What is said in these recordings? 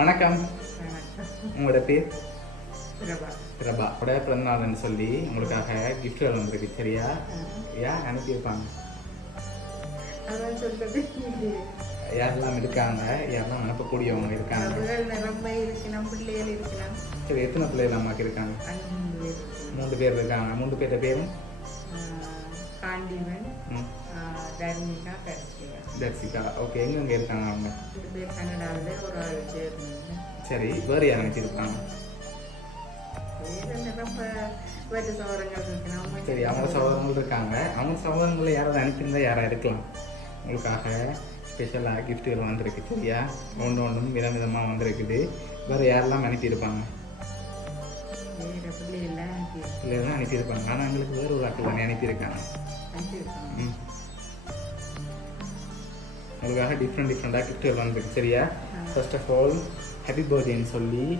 வணக்கம். உங்களோட பேர்? பிரபா. உடைய பிறந்தநாள்னு சொல்லி உங்களுக்காக கிஃப்ட்கள் வந்திருக்கு சரியா? ஏன் அனுப்பியிருப்பாங்க? யாரெல்லாம் இருக்காங்க? யாரெல்லாம் அனுப்பக்கூடியவங்க இருக்காங்க? சரி எத்தனை பிள்ளைகள் அம்மாக்கு இருக்காங்க? மூன்று பேர் இருக்காங்க. மூன்று பேர்த்த பேரும்? தர்மிகா கரிசிகா தர்சிகா ஓகே எங்கெங்க இருக்காங்க அவங்க கனடாவில் ஒரு ஆள் ஜெர்மனியில் சரி வேறு யார் இருக்கலாம் சரி அவங்க சகோதரங்கள் இருக்காங்க அவங்க சகோதரங்களை யாராவது அனுப்பியிருந்தா யாராக இருக்கலாம் உங்களுக்காக ஸ்பெஷலாக கிஃப்ட்டுகள் வந்திருக்கு சரியா ஒன்று ஒன்றும் விதம் விதமாக வந்திருக்குது வேறு யாரெல்லாம் அனுப்பியிருப்பாங்க அனுப்பி பிள்ளைகள்லாம் அனுப்பியிருப்பாங்க. ஆனால் எங்களுக்கு வேறு ஒரு ஆட்கள் தானே அனுப்பியிருக்காங்க. உங்களுக்காக டிஃப்ரெண்ட் டிஃப்ரெண்ட்டாக கிஃப்ட்டுகள் வந்திருக்கு. சரியா? ஃபர்ஸ்ட் ஆஃப் ஆல் ஹாப்பி பர்த்டேன்னு சொல்லி.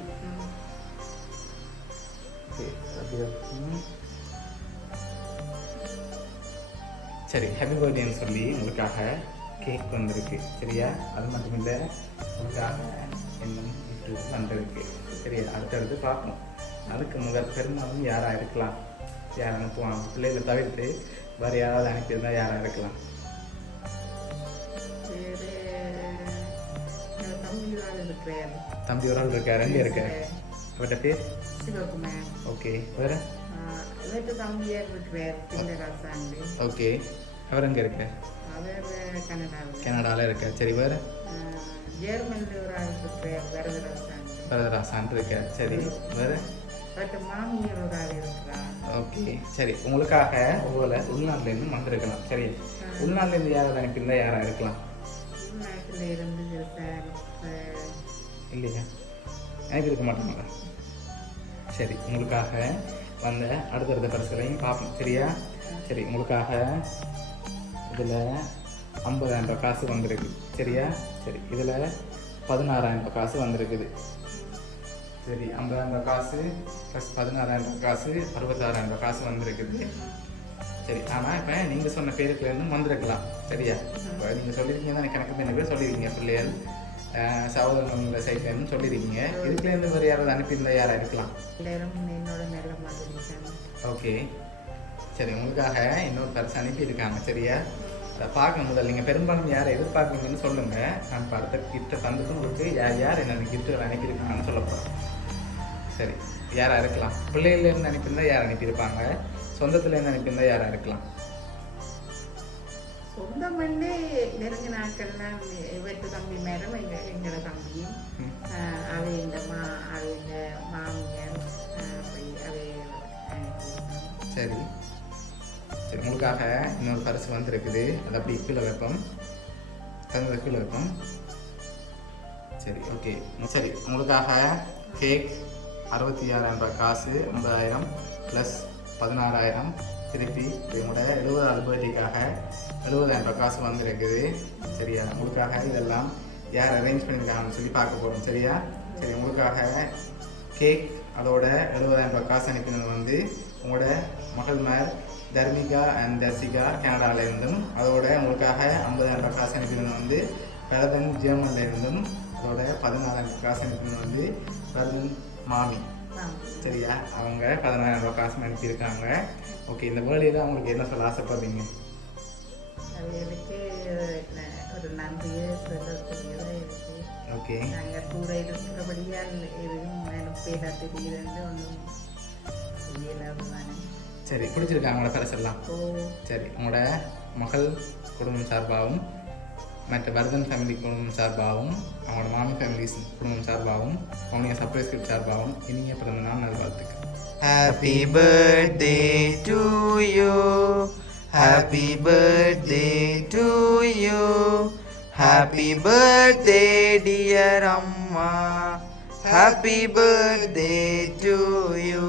சரி ஹாப்பி பர்த்டேன்னு சொல்லி உங்களுக்காக கேக் வந்திருக்கு. சரியா? அது மட்டும் இல்லை உங்களுக்காக இன்னும் gift வந்திருக்கு. சரியா? அடுத்தடுத்து பார்க்கணும் அதுக்கு முதல் பெரும்பாலும் யாராக இருக்கலாம்? யார் அனுப்புவாங்க பிள்ளைகளை தவிர்த்து வேறு யாராவது அனுப்பியிருந்தா யாராக இருக்கலாம்? தம்பி ஒரு ஆள் இருக்கார். எங்கே இருக்கார் அவர்கிட்ட பேர்? சிவகுமார். ஓகே. வேறு? ஆஹ் இவர்கிட்ட தம்பியார் இருக்கிறார் ஓகே. அவர் எங்கே இருக்கார் அவர் கனடாவில். கனடாவில் இருக்கார். சரி வேறு? ஜெர்மனில் ஒரு ஆள் இருக்கிறார் வரதராசான் இருக்கார். சரி வேறு? பட் ஆள் ஓகே சரி உங்களுக்காக ஒருவேளை உள்நாட்டிலேருந்து வந்திருக்கலாம். சரி உள்நாட்டிலேருந்து யாராவது அனுப்பியிருந்தா யாராக இருக்கலாம்? உள்நாட்டில் இருந்து சார் இல்லையா? அனுப்பியிருக்க மாட்டாங்களா சரி உங்களுக்காக வந்த அடுத்தடுத்த பரிசுகளையும் பார்ப்போம். சரியா? சரி உங்களுக்காக இதில் ஐம்பதாயிரம் ரூபாய் காசு வந்திருக்கு. சரியா? சரி இதில் பதினாறாயிரம் ரூபாய் காசு வந்திருக்குது. சரி ஐம்பதாயிரம் காசு ப்ளஸ் பதினாறாயிரம் காசு அறுபத்தாறாயிரம் காசு வந்திருக்குது. சரி ஆனால் இப்போ நீங்கள் சொன்ன பேருக்குலேருந்து வந்திருக்கலாம். சரியா? இப்போ நீங்கள் சொல்லியிருக்கீங்க தான் எனக்கு எனக்கு சொல்லியிருக்கீங்க பிள்ளைகள். சகோதரங்கள சைட்லேருந்து சொல்லியிருக்கீங்க இதுக்குலேருந்து வேறு யாராவது அனுப்பியிருந்தா யாராக இருக்கலாம்? என்னோட நல்ல ஓகே. சரி உங்களுக்காக இன்னொரு பரிசு அனுப்பியிருக்காங்க சரியா? அதை பார்க்கணும் முதல்ல. நீங்கள் பெரும்பாலும் யாரை எதிர்பார்க்குறீங்கன்னு சொல்லுங்கள் நான் இப்போ அடுத்த கிஃப்ட்டை தந்துட்டு உங்களுக்கு யார் யார் என்னென்ன கிஃப்ட்டுகள் அனுப்பியிருக்காங்கன்னு சொல்ல போகிறேன் சரி யாராக இருக்கலாம். பிள்ளைகள்லேருந்து அனுப்பியிருந்தா யார் அனுப்பியிருப்பாங்க? சொந்தத்துலேருந்து அனுப்பியிருந்தா யாராக இருக்கலாம்? சொந்தம் வந்து நெருங்கின நாட்கள்லாம் இவற்று தம்பி மேடம் எங்க எங்களோட தம்பியும் அவ இந்த மா அவ ஆஹ் அப்படி அவை. சரி. சரி உங்களுக்காக இன்னொரு பரிசு வந்திருக்குது. அது அப்படி கீழே வைப்போம். தந்தது கீழே வைப்போம். சரி ஓகே சரி உங்களுக்காக கேக் அறுபத்தி ஆறாயிரம் ரூபாய் காசு ஐம்பதாயிரம் ப்ளஸ் பதினாறாயிரம். திருப்பி இப்போ உங்களோட எழுபதாவது பர்த்டேக்காக எழுபதாயிரம் ரூபாய் காசு வந்திருக்குது. சரியா? உங்களுக்காக இதெல்லாம் யார் அரேஞ்ச் பண்ணியிருக்காங்கன்னு சொல்லி பார்க்க போகிறோம் சரியா? சரி உங்களுக்காக கேக் அதோட எழுபதாயிரம் ரூபாய் காசு அனுப்பினது வந்து உங்களோட மகள்மார் தர்மிகா அண்ட் தர்சிகா கனடால இருந்தும் அதோட உங்களுக்காக ஐம்பதாயிரம் ரூபாய் காசு அனுப்பினது வந்து பரதன் ஜெர்மன்லேருந்தும் அதோட பதினாறாயிரம் காசு அனுப்பினது வந்து பரதன் மாமி. சரியா? அவங்க பதினாயிரம் ரூபாய் காசு அனுப்பியிருக்காங்க ஓகே இந்த வேர்ல்டில் அவங்களுக்கு என்ன சொல்ல ஆசைப்படுறீங்க? அவைகளுக்கு ந- ஒரு நன்றியை சொல்லக்கூடியதாக இருக்கு. ஓகே நாங்கள் கூட இருக்கிறபடியால் எதுவும் அனுப்பிட தெரியுதுன்னு ஒன்றும் சரி பிடிச்சிருக்கா அவங்களோட ஓ. சரி உங்களோட மகள் குடும்பம் சார்பாகவும் மற்ற வர்தன் ஃபேமிலி குடும்பம் சார்பாகவும் அவங்களோட மாமி ஃபேமிலி குடும்பம் சார்பாகவும் அவங்க சர்ப்ரைஸ் கிஃப்ட் சார்பாகவும் இனிய பிறந்த நாள் நல்வாழ்த்துக்கள். Happy birthday to you happy birthday to you happy birthday dear அம்மா ஹாப்பி பர்த்டே டு யூ